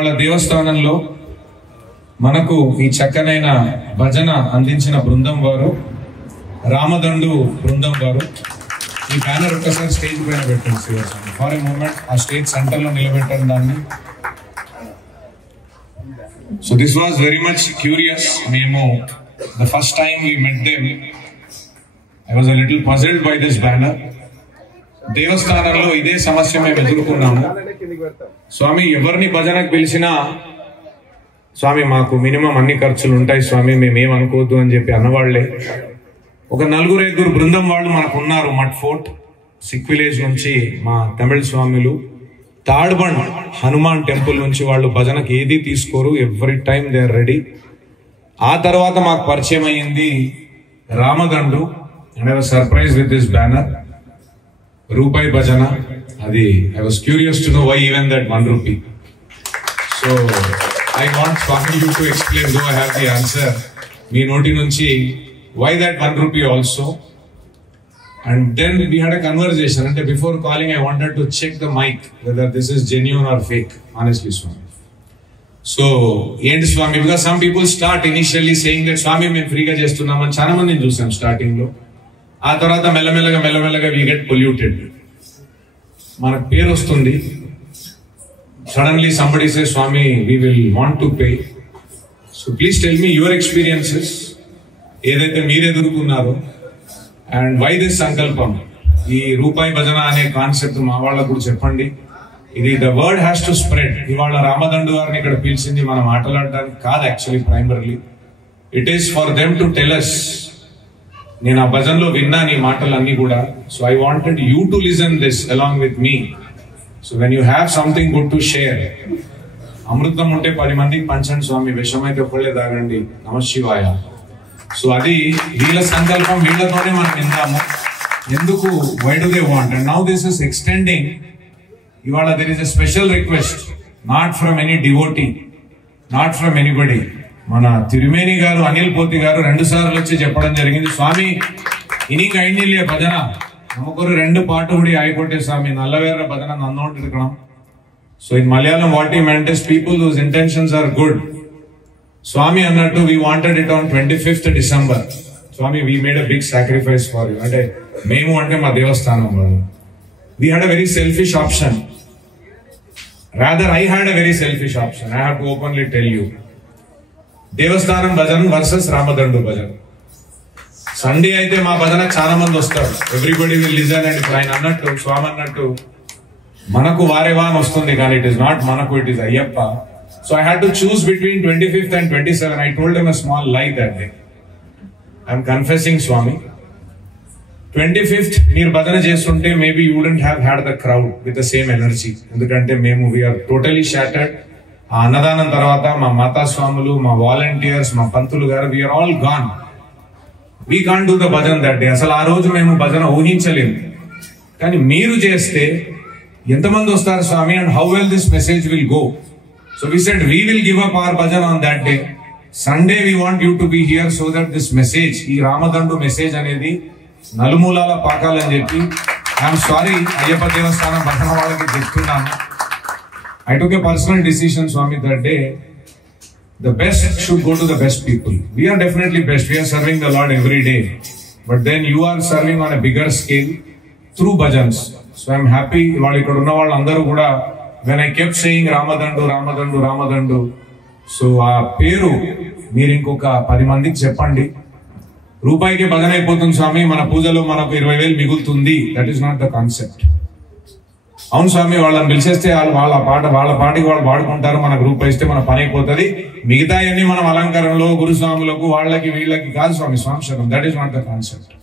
ఇవాళ దేవస్థానంలో మనకు ఈ చక్కనైన భజన అందించిన బృందం వారు రామదండు బృందం వారు. ఈ బ్యానర్ ఒక్కసారి స్టేజ్ పైన పెట్టండి శివస్వామి. ఫర్ ఏ మూమెంట్ ఆ స్టేజ్ సెంటర్ లో నిలబెట్టండి దాన్ని. So this was very much curious. మేము the first time we met them I was a little puzzled by this banner. దేవస్థానంలో ఇదే సమస్య మేము ఎదుర్కొన్నాము. స్వామి ఎవరిని భజనకు పిలిచినా స్వామి మాకు మినిమం అన్ని ఖర్చులు ఉంటాయి స్వామి, మేమేం అనుకోవద్దు అని చెప్పి అన్నవాళ్లే. ఒక 4-5 బృందం వాళ్ళు మనకు ఉన్నారు. మట్ ఫోర్ట్ సిక్ విలేజ్ నుంచి మా తమిళ స్వాములు, తాడ్బండ్ హనుమాన్ టెంపుల్ నుంచి వాళ్ళు భజనకు ఏది తీసుకోరు, every time they are ready. ఆ తర్వాత మాకు పరిచయం అయ్యింది Ramadandu. And I was surprise with this banner రూపాయి భజన. అది I was curious to know why even that 1 rupee. So I want Swami you to explain, though I have the answer. మీ నోటి నుంచి why that 1 rupee also. And then we had a conversation. And before calling, I wanted to check the mic whether this is genuine or fake. Honestly, Swami. So, ఏంటి Swami? Because some people start initially saying that Swami మేము ఫ్రీగా చేస్తున్నామని చాలా మందిని చూసాం starting లో. ఆ తర్వాత మెల్లమెల్లగా we get polluted. మనకు పేరు వస్తుంది. Suddenly somebody says, Swami, we will want to pay. So please tell me your experiences. ఏదైతే మీరు ఎదుర్కొన్నారో అండ్ వై దిస్ సంకల్పం, ఈ రూపాయి భజన అనే కాన్సెప్ట్ మా వాళ్ళకు కూడా చెప్పండి. ఇది the word has to spread. ఇవాళ రామదండు గారిని ఇక్కడ పిలిచింది మనం మాట్లాడడానికి కాదు, actually primarily it is for them to tell us. నేను ఆ భజనలో విన్నాను ఈ మాటలన్నీ కూడా. So I wanted you to listen this along with me. So when you have something good to share, అమృతం ఉంటే 10 మందికి పంచండి స్వామి, విషం అయితే ఒక్కళ్ళే తాగండి, నమశివాయ. సో అది వీళ్ళ సంకల్పం, వీళ్ళతోనే మనం విందాము. ఎందుకు, why do they want. And now this is extending. ఇవాళ there is a special request, not from any devotee, not from anybody. మన తిరుమేని గారు, అనిల్ పోతి గారు 2 సార్లు వచ్చి చెప్పడం జరిగింది, స్వామి ఇనింగ్ ఐడియా భజన నమ్మకొరు 2 పాటు కూడా ఆయికొట్టే స్వామి, నల్లవేర్ర భజన నన్నోటిరుకడం. So in Malayalam what he meant is people those intentions are good. స్వామి అన్నట్టు we wanted it on 25th December. Swamy we made a big sacrifice for you. అంటే మేము అంటే మా దేవస్థానం వాళ్ళు. We had a very selfish option. Rather I had a very selfish option. I have to openly tell you. దేవస్థానం భజన versus రామదండు భజన. Sunday అయితే మా భజనకు చాలా మంది వస్తారు, ఎవ్రీబడి విల్ లిజన్. అండ్ ఇప్పుడు ఆయన అన్నట్టు, స్వామి అన్నట్టు మనకు వారేవా అని వస్తుంది, కానీ ఇట్ ఈస్ నాట్ మనకు, it is Ayyappa. So I had to choose between 25th and 27th. I told him a small lie that day. I'm confessing, Swami. 25th మీరు భజన చేస్తుంటే maybe you wouldn't have had the crowd with the same energy. ఎందుకంటే మేము we are totally shattered. ఆ అన్నదానం తర్వాత మా మాతా స్వాములు, మా వాలంటీర్స్, మా పంతులు గారు, we are all gone. We can't do the bhajan that day. అసలు ఆ రోజు మేము భజన ఊహించలేము. కానీ మీరు చేస్తే ఎంతమంది వస్తారు స్వామి, and how well this message will go. So we said we will give up our bhajan on that day. Sunday we want you to be here so that this message, ఈ రామదండు మెసేజ్ అనేది నలుమూలాల పాకాలని చెప్పి. I'm sorry Ayyappa దేవస్థానం భజన వాళ్ళకి చెప్తున్నాను. I took a personal decision, Swami, that day. The best should go to the best people. We are definitely best. We are serving the Lord every day. But then you are serving on a bigger scale through bhajans. So I'm happy. వాళ్ళు ఇక్కడ ఉన్న వాళ్ళందరూ కూడా when I kept saying Ramadandu Ramadandu Ramadandu, so ఆ పేరు మీరు ఇంకొక 10 మందికి చెప్పండి. రూపాయికి భజన అయిపోతుంది స్వామి, మన పూజలో మనకు 20,000 మిగులుతుంది. That is not the concept. అవును స్వామి, వాళ్ళని పిలిచేస్తే వాళ్ళ పాటికి వాళ్ళు పాడుకుంటారు, మనకు రూపాయి ఇస్తే మన పని అయిపోతుంది, మిగతా అన్ని మనం అలంకరణలో గురుస్వాములకు వాళ్ళకి వీళ్ళకి కాదు స్వామి. స్వామి that is not the concept.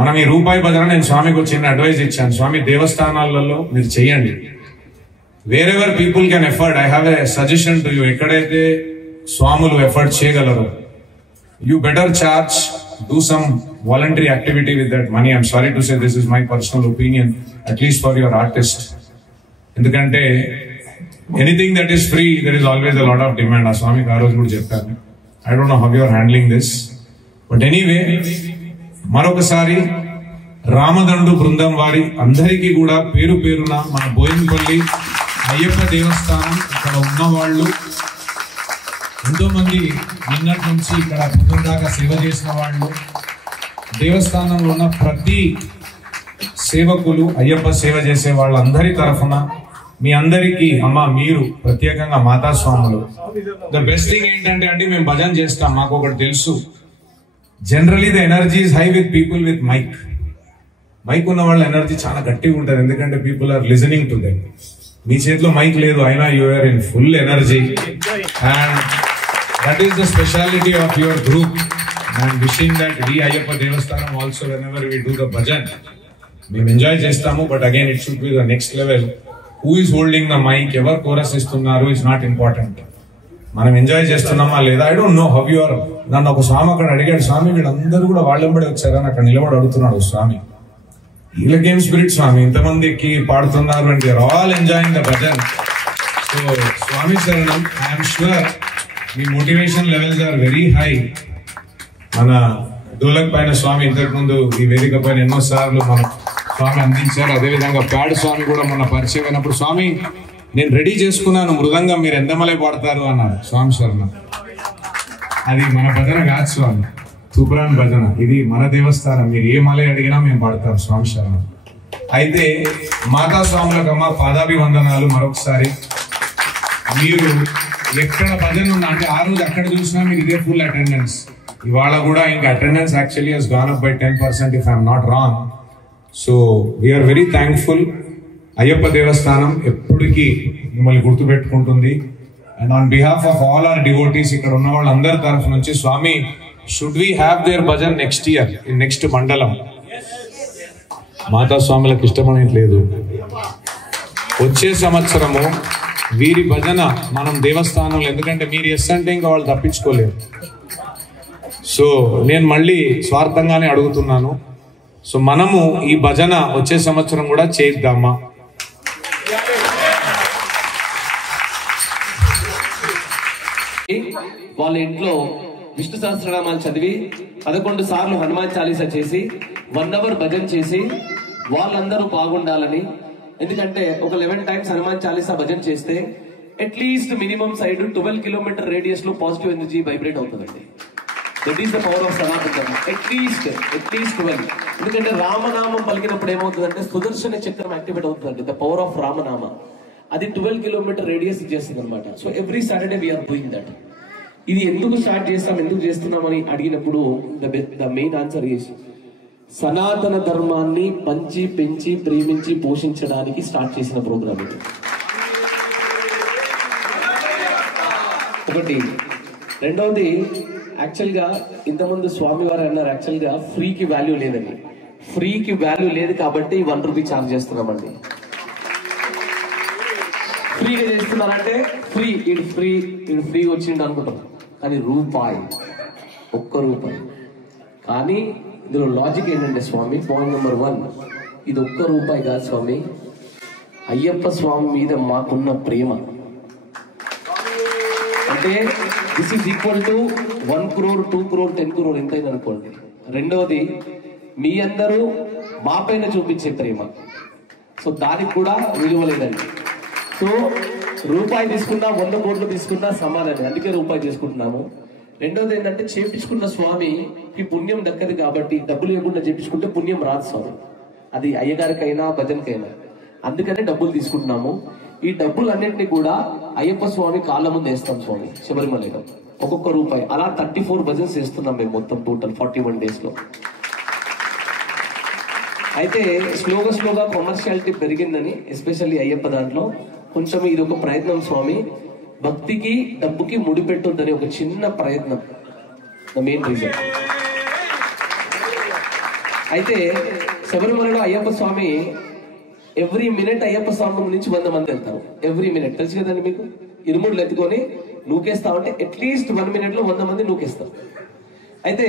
మనం ఈ రూపాయి భజన, నేను స్వామికి వచ్చిన అడ్వైజ్ ఇచ్చాను, స్వామి దేవస్థానాలలో మీరు చెయ్యండి. Wherever people can effort, I have a suggestion to you. ఎక్కడైతే స్వాములు ఎఫర్ట్ చేయగలరు, you better charge, do some voluntary activity with that money. I'm sorry to say this is my personal opinion, at least for your artist. ఎందుకంటే anything that is free, there is always a lot of demand. ఆ స్వామికి ఆ రోజు కూడా చెప్పాను. I don't know how you are handling this, but anyway మరొకసారి రామదండు బృందం వారి అందరికీ కూడా పేరు పేరున మన బోయినపల్లి అయ్యప్ప దేవస్థానం ఇక్కడ ఉన్నవాళ్ళు ఎంతోమంది నిన్నటి నుంచి ఇక్కడ పొద్దున దాకా సేవ చేసిన వాళ్ళు, దేవస్థానంలో ఉన్న ప్రతి సేవకులు, అయ్యప్ప సేవ చేసే వాళ్ళందరి తరఫున మీ అందరికీ అమ్మ, మీరు ప్రత్యేకంగా మాతాస్వాములు. ద బెస్ట్ థింగ్ ఏంటంటే అండి, మేము భజన చేస్తాం, మాకు ఒకటి తెలుసు, generally the energy is high with people with mic. Mic ఉన్న వాళ్ళ ఎనర్జీ చాలా గట్టిగా ఉంటుంది, ఎందుకంటే people are listening to them. మీ చేతిలో మైక్ లేదు, అయినా you are in full energy, and that is the speciality of your group. And wishing that we Ayyappa Devasthanam also whenever we do the bhajan, మేము ఎంజాయ్ చేస్తాము. But again it should be the next level. Who is holding the mic, ఎవరు chorus ఇస్తున్నారు is not important. మనం enjoy చేస్తున్నామా లేదా, I don't know how you are. నన్ను ఒక స్వామి అక్కడ అడిగాడు, స్వామి వీళ్ళందరూ కూడా వాళ్ళెంబడి వచ్చారని అక్కడ నిలబడి అడుగుతున్నాడు స్వామి. వీళ్ళకేం స్పిరిట్ స్వామి, ఇంతమంది ఎక్కి పాడుతున్నారు and they are all enjoying the bhajan. So స్వామి శరణం. ఐఎమ్ ష్యూర్ మీ motivation levels are very high. మన డోలక్ పైన స్వామి ఇంతకు ముందు ఈ వేదిక పైన ఎన్నో సార్లు మన స్వామి అందించారు. అదేవిధంగా ప్యాడ్ స్వామి కూడా మొన్న పరిచయం అయినప్పుడు, స్వామి నేను రెడీ చేసుకున్నాను మృదంగం, మీరు ఎంతమలై పాడతారు అన్నారు. స్వామి శరణం. అది మన భజన కాదు స్వామి, తూప్రాన్ భజన. ఇది మన దేవస్థానం, మీరు ఏ మలై అడిగినా మేము పాడతాం. స్వామి శరణం. అయితే మాతా స్వాములకమ్మ పాదాభివందనాలు మరొకసారి. మీరు ఎక్కడ భజన ఉన్నా అంటే ఆ రోజు అక్కడ చూసినా మీరు ఇదే ఫుల్ అటెండెన్స్. ఇవాళ కూడా ఇంకా attendance actually has gone up by 10% if I'm not wrong. So we're very thankful. Ayyappa Devasthanam ఎప్పటికీ మిమ్మల్ని గుర్తుపెట్టుకుంటుంది. And on behalf of all our devotees, ఇక్కడ ఉన్న వాళ్ళందరి తరఫు నుంచి, స్వామి should we have their bhajan next year in next మండలం. మాతా స్వాములకు ఇష్టమనేట్లేదు, వచ్చే సంవత్సరము వీరి భజన మనం దేవస్థానంలో, ఎందుకంటే మీరు ఎస్ అంటే ఇంకా వాళ్ళు తప్పించుకోలేరు. సో నేను మళ్ళీ స్వార్థంగానే అడుగుతున్నాను. సో మనము ఈ భజన వచ్చే సంవత్సరం కూడా చేద్దామా? వాళ్ళ ఇంట్లో విష్ణు సహస్రనామాలు చదివి 11 సార్లు హనుమాన్ చాలీసా చేసి 1 అవర్ భజన చేసి వాళ్ళందరూ బాగుండాలని. ఎందుకంటే ఒక 11 టైమ్స్ హనుమాన్ చాలీసా భజన చేస్తే at least minimum side 12 kilometre radius లో పాజిటివ్ ఎనర్జీ వైబ్రేట్ అవుతుందండి. That is the power of Sanatana. At least 12. ఎందుకంటే రామనామం పలికినప్పుడు ఏమవుతుందంటే సుదర్శన చక్రం యాక్టివేట్ అవుతుందండి. ద పవర్ ఆఫ్ రామనామ అది 12 కిలోమీటర్ రేడియస్ ఇచ్చేస్తుంది అనమాట. So every Saturday we are doing that. ఇది ఎందుకు స్టార్ట్ చేస్తాం, ఎందుకు చేస్తున్నామని అడిగినప్పుడు ద మెయిన్ ఆన్సర్ ఈస్ సనాతన ధర్మాన్ని పంచి పెంచి ప్రేమించి పోషించడానికి స్టార్ట్ చేసిన ప్రోగ్రామ్ ఇది. ఒకటి. రెండవది, యాక్చువల్ గా ఇంతకుముందు స్వామి వారు అన్నారు, యాక్చువల్ గా ఫ్రీకి వాల్యూ లేదండి. ఫ్రీకి వాల్యూ లేదు కాబట్టి 1 రూపీ ఛార్జ్ చేస్తున్నామండి. ఫ్రీగా చేస్తున్నారంటే ఇటు ఫ్రీ వచ్చిండు అనుకుంటాం, కానీ రూపాయి, 1 రూపాయి. కానీ ఇందులో లాజిక్ ఏంటంటే స్వామి, పాయింట్ నెంబర్ 1, ఇది 1 రూపాయి కాదు స్వామి, అయ్యప్ప స్వామి మీద మాకున్న ప్రేమ. అంటే this is equal to 1 crore, 2 crore, 10 crore ఎంతైనా అనుకోండి. రెండవది, మీ అందరూ మా పైన చూపించే ప్రేమ. సో దానికి కూడా విలువ లేదండి. సో రూపాయి తీసుకున్నా 100 కోట్లు తీసుకున్నా సమానమే, అందుకే రూపాయి తీసుకుంటున్నాము. రెండోది ఏంటంటే చేపించుకున్న స్వామికి పుణ్యం దక్కదు కాబట్టి డబ్బులు లేకుండా చేపించుకుంటే పుణ్యం రాదు స్వామి, అది అయ్యగారికైనా భజనకైనా. అందుకనే డబ్బులు తీసుకుంటున్నాము. ఈ డబ్బులు అన్నింటినీ కూడా అయ్యప్ప స్వామి కాళ్ళ ముందు వేస్తాం స్వామి శబరిమలలో, 1 రూపాయి. అలా 34 భజన్స్ చేస్తున్నాం మేము మొత్తం టోటల్ 41 days లో. అయితే స్లోగా కమర్షియాలిటీ పెరిగిందని, ఎస్పెషల్లీ అయ్యప్ప దాంట్లో కొంచెం ఇది ఒక ప్రయత్నం స్వామి, భక్తికి డబ్బుకి ముడిపెట్టొద్దని ఒక చిన్న ప్రయత్నం, ద మెయిన్ రీజన్. అయితే శబరిమలలో అయ్యప్ప స్వామి ఎవ్రీ మినిట్ అయ్యప్ప స్వామి నుంచి 100 మంది వెళ్తారు. ఎవ్రీ మినిట్ తెలుసు కదండి మీకు, ఇరుముడులు ఎత్తుకొని నూకేస్తా ఉంటే అట్లీస్ట్ 1 minute లో 100 మంది నూకేస్తారు. అయితే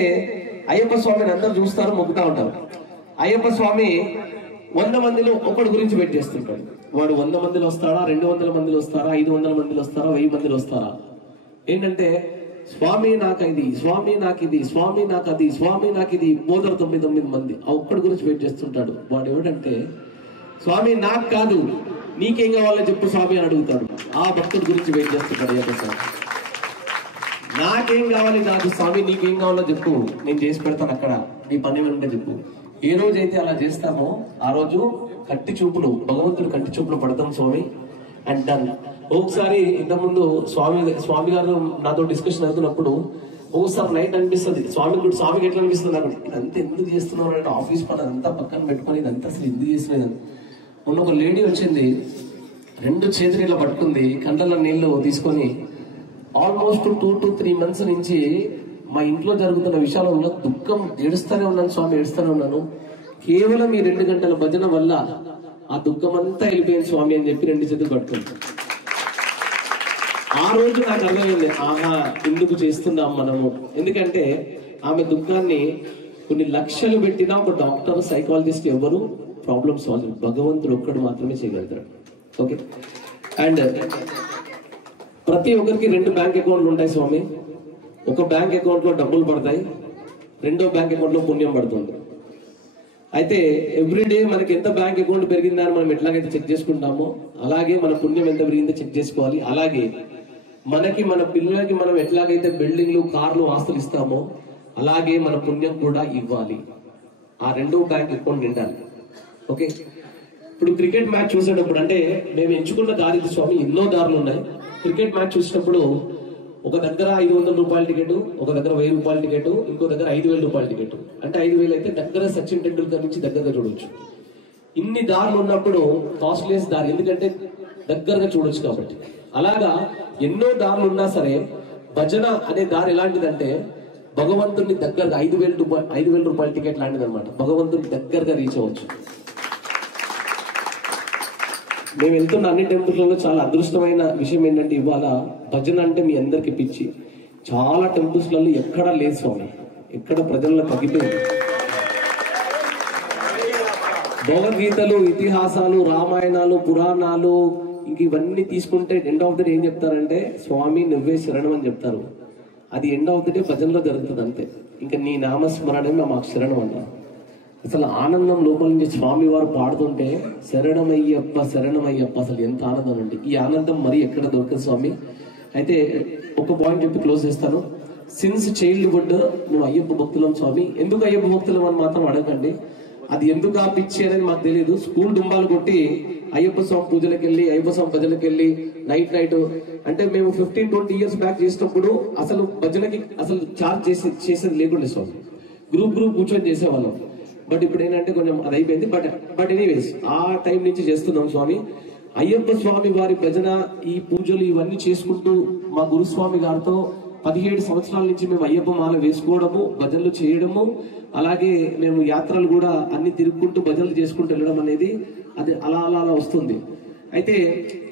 అయ్యప్ప స్వామిని అందరూ చూస్తారు, మొక్కుతా ఉంటారు. అయ్యప్ప స్వామి 100 మందిలో ఒకటి గురించి వెయిట్ చేస్తుంటాడు. వాడు 100 మందిలో వస్తారా, 200 మందిలో వస్తారా, 500 మందిలో వస్తారా, 1000 మందిలో వస్తారా? ఏంటంటే స్వామి నాకు ఇది, స్వామి నాకు ఇది, స్వామి నాకు అది, స్వామి నాకు ఇది, 99 మంది ఆ ఒక్కడి గురించి వెయిట్ చేస్తుంటాడు. వాడు ఏమిటంటే, స్వామి నాకు కాదు, నీకేం కావాలో చెప్పు స్వామి అని అడుగుతాడు. ఆ భక్తుడి గురించి వెయిట్ చేస్తున్నాడు అయ్యప్ప స్వామి. నాకేం కావాలి నాకు స్వామి, నీకేం కావాలో చెప్పు, నేను చేసి పెడతాను, అక్కడ నీ పని ఏమంటే చెప్పు. ఏ రోజైతే అలా చేస్తామో ఆ రోజు కంటి చూపులు, భగవంతుడు కంటి చూపులు పడతాం స్వామి, అండ్ డన్. ఒకసారి ఇంతకుముందు స్వామి గారు నాతో డిస్కషన్ అవుతున్నప్పుడు ఒకసారి నైట్ అనిపిస్తుంది స్వామికి ఎట్లా అనిపిస్తుంది నాకు, ఇదంతా ఎందుకు చేస్తున్నావు అంటే ఆఫీస్ పని అదంతా పక్కన పెట్టుకొని ఇదంతా అసలు ఎందుకు చేస్తున్నాను. మొన్న ఒక లేడీ వచ్చింది, 2 చేతులు ఇలా పట్టుకుంది, కండ్లలో నీళ్లు తీసుకొని ఆల్మోస్ట్ 2 to 3 months నుంచి మా ఇంట్లో జరుగుతున్న విషయాలలో దుఃఖం ఏడుస్తూనే ఉన్నాను స్వామి, ఏడుస్తూనే ఉన్నాను. కేవలం ఈ 2 గంటల భజన వల్ల ఆ దుఃఖం అంతా వెళ్ళిపోయింది స్వామి అని చెప్పి 2 చేతులు పట్టుకుంది. ఆ రోజు నాకు అర్థమైంది, ఆహా ఎందుకు చేస్తున్నాం మనము. ఎందుకంటే ఆమె దుఃఖాన్ని కొన్ని లక్షలు పెట్టినా ఒక డాక్టర్, సైకాలజిస్ట్ ఎవరు ప్రాబ్లమ్ సాల్వ్, భగవంతుడు ఒక్కడు మాత్రమే చేయగలుగుతాడు. ఓకే, అండ్ ప్రతి ఒక్కరికి 2 బ్యాంక్ అకౌంట్లు ఉంటాయి స్వామి. ఒక బ్యాంక్ అకౌంట్ లో డబ్బులు పడతాయి, 2వ బ్యాంక్ అకౌంట్ లో పుణ్యం పడుతుంది. అయితే ఎవ్రీడే మనకి ఎంత బ్యాంక్ అకౌంట్ పెరిగిందని మనం ఎట్లాగైతే చెక్ చేసుకుంటామో అలాగే మన పుణ్యం ఎంత పెరిగిందో చెక్ చేసుకోవాలి. అలాగే మనకి మన పిల్లలకి మనం ఎట్లాగైతే బిల్డింగ్లు, కార్లు, ఆస్తులు ఇస్తామో అలాగే మన పుణ్యం కూడా ఇవ్వాలి. ఆ 2వ బ్యాంక్ అకౌంట్ నిండాలి. ఓకే, ఇప్పుడు క్రికెట్ మ్యాచ్ చూసేటప్పుడు అంటే మేము ఎంచుకున్న దారి స్వామి ఎన్నో దారులు ఉన్నాయి. క్రికెట్ మ్యాచ్ చూసినప్పుడు ఒక దగ్గర 500 రూపాయల టికెట్, ఒక దగ్గర 1000 రూపాయల టికెట్, ఇంకో దగ్గర 5000 రూపాయల టికెట్. అంటే 5000 అయితే దగ్గర సచిన్ టెండూల్కర్ నుంచి దగ్గరగా చూడొచ్చు. ఇన్ని దారులు ఉన్నప్పుడు కాస్ట్లెస్ దారి, ఎందుకంటే దగ్గరగా చూడొచ్చు కాబట్టి. అలాగా ఎన్నో దారులు ఉన్నా సరే భజన అనే దారి ఎలాంటిదంటే భగవంతుడిని దగ్గరగా 5000 రూపాయల టికెట్ లాంటిది అనమాట. భగవంతుడిని దగ్గరగా రీచ్ అవ్వచ్చు. మేము వెళ్తున్న అన్ని టెంపుల్స్లలో చాలా అదృష్టమైన విషయం ఏంటంటే ఇవాళ భజన అంటే మీ అందరికి పిచ్చి. చాలా టెంపుల్స్లలో ఎక్కడా లేదు స్వామి, ఎక్కడ ప్రజల్లో తగ్గిపోయింది. భగవద్గీతలు, ఇతిహాసాలు, రామాయణాలు, పురాణాలు ఇంక ఇవన్నీ తీసుకుంటే ఎండ్ ఆఫ్ ద డే ఏం చెప్తారంటే స్వామి నువ్వే శరణం అని చెప్తారు. అది ఎండ్ ఆఫ్ ద డే భజనలో జరుగుతుంది అంతే. ఇంకా నీ నామస్మరణమే మాకు శరణం అన్నారు. అసలు ఆనందం లోపల నుంచి స్వామి వారు పాడుతుంటే శరణమయ్యప్ప శరణమయ్యప్ప, అసలు ఎంత ఆనందం అండి. ఈ ఆనందం మరి ఎక్కడ దొరకదు స్వామి. అయితే ఒక పాయింట్ చెప్పి క్లోజ్ చేస్తాను. సిన్స్ చైల్డ్హుడ్ మేము అయ్యప్ప భక్తులం స్వామి. ఎందుకు అయ్యప్ప భక్తులం అని మాత్రం అడగండి, అది ఎందుకు ఆపిచ్చి అనేది మాకు తెలియదు. స్కూల్ డుంబాలు కొట్టి అయ్యప్ప స్వామి పూజలకు వెళ్ళి, అయ్యప్ప స్వామి భజనకి వెళ్ళి నైట్ అంటే మేము 15-20 years బ్యాక్ చేసినప్పుడు అసలు భజనకి అసలు చార్జ్ చేసేది లేకుండా స్వామి, గ్రూప్ కూర్చొని చేసేవాళ్ళం. బట్ ఇప్పుడు ఏంటంటే కొంచెం అది అయిపోయింది. బట్ ఎనీవేస్ ఆ టైం నుంచి చేస్తున్నాం స్వామి. అయ్యప్ప స్వామి వారి భజన, ఈ పూజలు ఇవన్నీ చేసుకుంటూ మా గురుస్వామి గారితో 17 సంవత్సరాల నుంచి మేము అయ్యప్ప మాల వేసుకోవడము, భజనలు చేయడము, అలాగే మేము యాత్రలు కూడా అన్ని తిరుగుకుంటూ భజనలు చేసుకుంటూ వెళ్ళడం అనేది అది అలా వస్తుంది. అయితే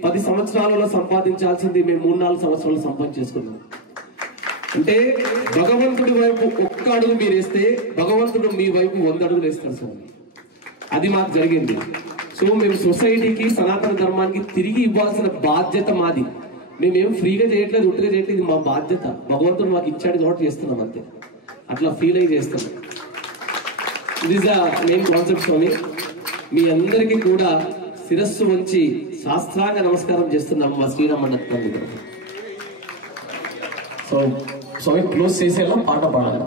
10 సంవత్సరాలలో సంపాదించాల్సింది మేము 3-4 సంవత్సరాలు సంపాదించేసుకున్నాం. అంటే భగవంతుడి వైపు ఒక్క అడుగు మీరు వేస్తే భగవంతుడు మీ వైపు 100 అడుగులు వేస్తాడు స్వామి. అది మాకు జరిగింది. సో మేము సొసైటీకి, సనాతన ధర్మానికి తిరిగి ఇవ్వాల్సిన బాధ్యత మాది. మేమేం ఫ్రీగా చేయట్లేదు, ఉట్టుగా చేయట్లేదు, ఇది మా బాధ్యత. భగవంతుడు మాకు ఇచ్చాడు కాబట్టి చేస్తున్నాం అంతే. అట్లా ఫీల్ అయ్యి చేస్తున్నాం. ఇది ఇస్ ద మెయిన్ కాన్సెప్ట్ స్వామి. మీ అందరికీ కూడా శిరస్సు వంచి శాస్త్రాంగ నమస్కారం చేస్తున్నాం మా శ్రీరామన్నత్వాన్ని. సో స్వామి క్లోజ్ చేసేలా పాట పాడాలి.